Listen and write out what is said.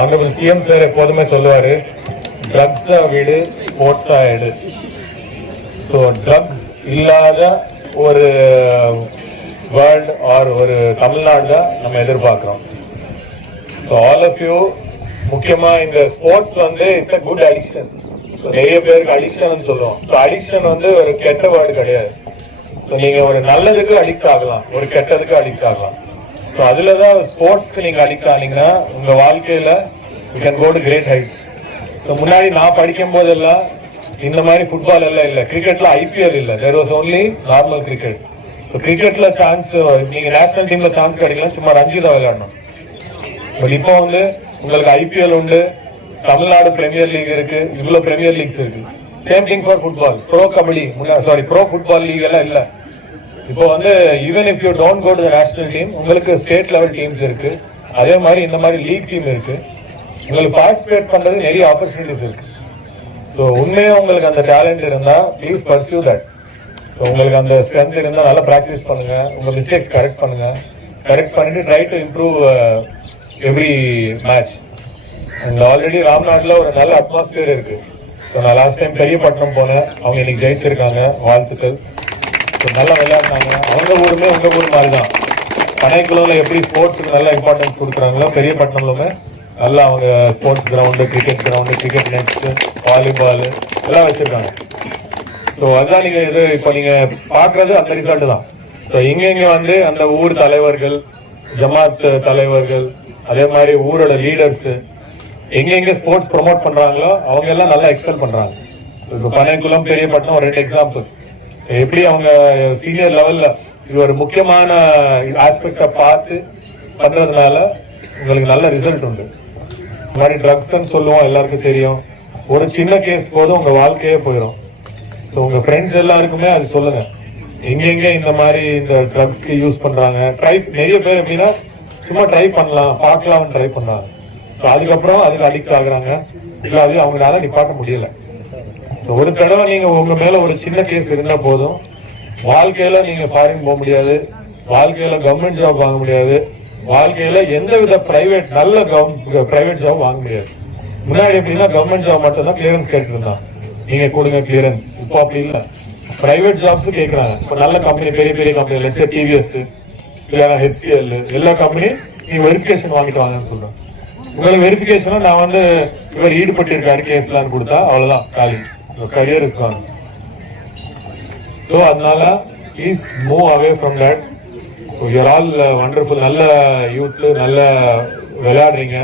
Honourable CM sir எப்போதுமே சொல்லுவாரு, ட்ரக்ஸா விடு, ஸ்போர்ட்ஸா எடு. ஸோ ட்ரக்ஸ் இல்லாத ஒரு வேர்ல்ட் ஆர் ஒரு தமிழ்நாடு தான் நம்ம எதிர்பார்க்கிறோம். ஸோ ஆல் ஆஃப் யூ, முக்கியமா இந்த ஸ்போர்ட்ஸ் வந்து இட்ஸ் அ குட் அடிக்ஷன். நிறைய பேருக்கு அடிக்ஷன் சொல்லுவோம். ஸோ அடிக்ஷன் வந்து ஒரு கெட்ட வேர்டு கிடையாது. ஸோ நீங்க ஒரு நல்லதுக்கு அடிக்ட் ஆகலாம், ஒரு கெட்டதுக்கு அடிக்ட் ஆகலாம். ஸோ அதுலதான் ஸ்போர்ட்ஸ்க்கு நீங்க அடிக்ட் ஆனீங்கன்னா உங்க வாழ்க்கையில you can go to great heights. So முன்னாடி நான் படிக்கும் போதெல்லாம் இந்த மாதிரி ஃபுட்பால் எல்லாம் இல்லை, கிரிக்கெட்ல ஐபிஎல் இல்லை, there was only normal cricket. So கிரிக்கெட்ல சான்ஸ், நீங்க நேஷனல் டீம்ல சான்ஸ் கிடைக்கலாம், சும்மா ரஞ்சி தான் விளையாடணும். பட் இப்போ வந்து உங்களுக்கு ஐபிஎல் உண்டு, தமிழ்நாடு பிரீமியர் லீக் இருக்கு, இவ்வளவு பிரீமியர் லீக்ஸ் இருக்கு. Same thing for football. Pro kabaddi, pro football league எல்லாம் இல்ல. இப்போ வந்து even if you don't go to the national team, உங்களுக்கு ஸ்டேட் லெவல் டீம்ஸ் இருக்கு. அதே மாதிரி இந்த மாதிரி லீக் டீம் இருக்கு. உங்களுக்கு பார்ட்டிசிபேட் பண்றது நிறைய ஆப்பர்ச்சுனிட்டிஸ் இருக்கு. ஸோ உண்மையா உங்களுக்கு அந்த டேலண்ட் இருந்தா ப்ளீஸ் பர்சியூ தட். உங்களுக்கு அந்த ஸ்ட்ரென்த் இருந்தா நல்லா பிராக்டிஸ் பண்ணுங்க, உங்க மிஸ்டேக்ஸ் கரெக்ட் பண்ணுங்க, கரெக்ட் பண்ணிட்டு try to improve every match. And already ராம்நாட்ல ஒரு நல்ல அட்மாஸ்பியர் இருக்கு. ஸோ நான் லாஸ்ட் டைம் பெரியப்பட்டினம் போனேன், அவங்க இன்னைக்கு ஜெயிச்சிருக்காங்க, வாழ்த்துக்கள். ஸோ நல்லா விளையாடுனாங்க. அவங்க ஊருமே உங்க ஊர் மாதிரி தான். பனைக்குளம்ல எப்படி ஸ்போர்ட்ஸுக்கு நல்ல இம்பார்ட்டன்ஸ் கொடுக்குறாங்களோ, பெரியப்பட்டினம்லுமே நல்லா அவங்க sports ground, cricket ground, cricket nets, volleyball எல்லாம் வச்சிருக்காங்க. ஸோ அதான் நீங்க இது இப்போ நீங்க பாக்குறது அந்த ரிசல்ட் தான். ஸோ இங்க வந்து அந்த ஊர் தலைவர்கள், ஜமாத் தலைவர்கள், அதே மாதிரி ஊரோட லீடர்ஸ் எங்க ஸ்போர்ட்ஸ் ப்ரொமோட் பண்றாங்களோ அவங்க எல்லாம் நல்லா எக்ஸல் பண்றாங்க. இப்போ பனைக்குளம், பெரியப்பட்டினம் ஒரு 2 எக்ஸாம்பிள். எப்படி அவங்க சீனியர் லெவல்ல இது ஒரு முக்கியமான ஆஸ்பெக்ட பார்த்து பண்றதுனால உங்களுக்கு நல்ல ரிசல்ட் உண்டு. இந்த மாதிரி ட்ரக்ஸ் சொல்லுவோம், எல்லாருக்கும் தெரியும். ஒரு சின்ன கேஸ் போதும் உங்க வாழ்க்கையே போயிடும். ஸோ உங்க ஃப்ரெண்ட்ஸ் எல்லாருக்குமே அது சொல்லுங்க, எங்க இந்த மாதிரி இந்த ட்ரக்ஸ்க்கு யூஸ் பண்றாங்க. நிறைய பேர் எப்படின்னா சும்மா ட்ரை பண்ணலாம், பார்க்கலாம்னு ட்ரை பண்றாங்க. ஸோ அதுக்கப்புறம் அதுக்கு அடிக்ட் ஆகுறாங்க. இல்லை அது அவங்களால நிப்பாட்ட முடியல. ஒரு தடவை நீங்க உங்க மேல ஒரு சின்ன கேஸ் இருந்தா போதும், வாழ்க்கையில நீங்க ஃபாரின் போக முடியாது, வாழ்க்கையில கவர்மெண்ட் ஜாப் வாங்க முடியாது, வாழ்க்கையில எந்தவித பிரைவேட் நல்ல பிரைவேட் ஜாப் வாங்க முடியாது. முன்னாடி எப்படின்னா கவர்மெண்ட் ஜாப் மட்டும் தான் கிளியரன்ஸ் கேட்டு இருந்தான், நீங்க கொடுங்க கிளியரன்ஸ். இப்போ அப்படி இல்ல, பிரைவேட் ஜாப்ஸ் கேட்கறாங்க. இப்போ நல்ல கம்பெனி, பெரிய பெரிய கம்பெனி, லெட்ஸ் டிவிஎஸ் இல்ல ஹெச்சிஎல், எல்லா கம்பெனியும் நீங்க வெரிஃபிகேஷன் வாங்கிட்டு வாங்கன்னு சொல்றேன். உங்களுக்கு வெரிஃபிகேஷனும் நான் வந்து இவர் ஈடுபட்டு இருக்காரு கேஸ்லான்னு கொடுத்தா அவ்வளவுதான், காலி, கரியர் இஸ் கான். ஸோ அதனால please move away from that. You are all wonderful. நல்ல யூத், நல்ல விளையாடுறீங்க.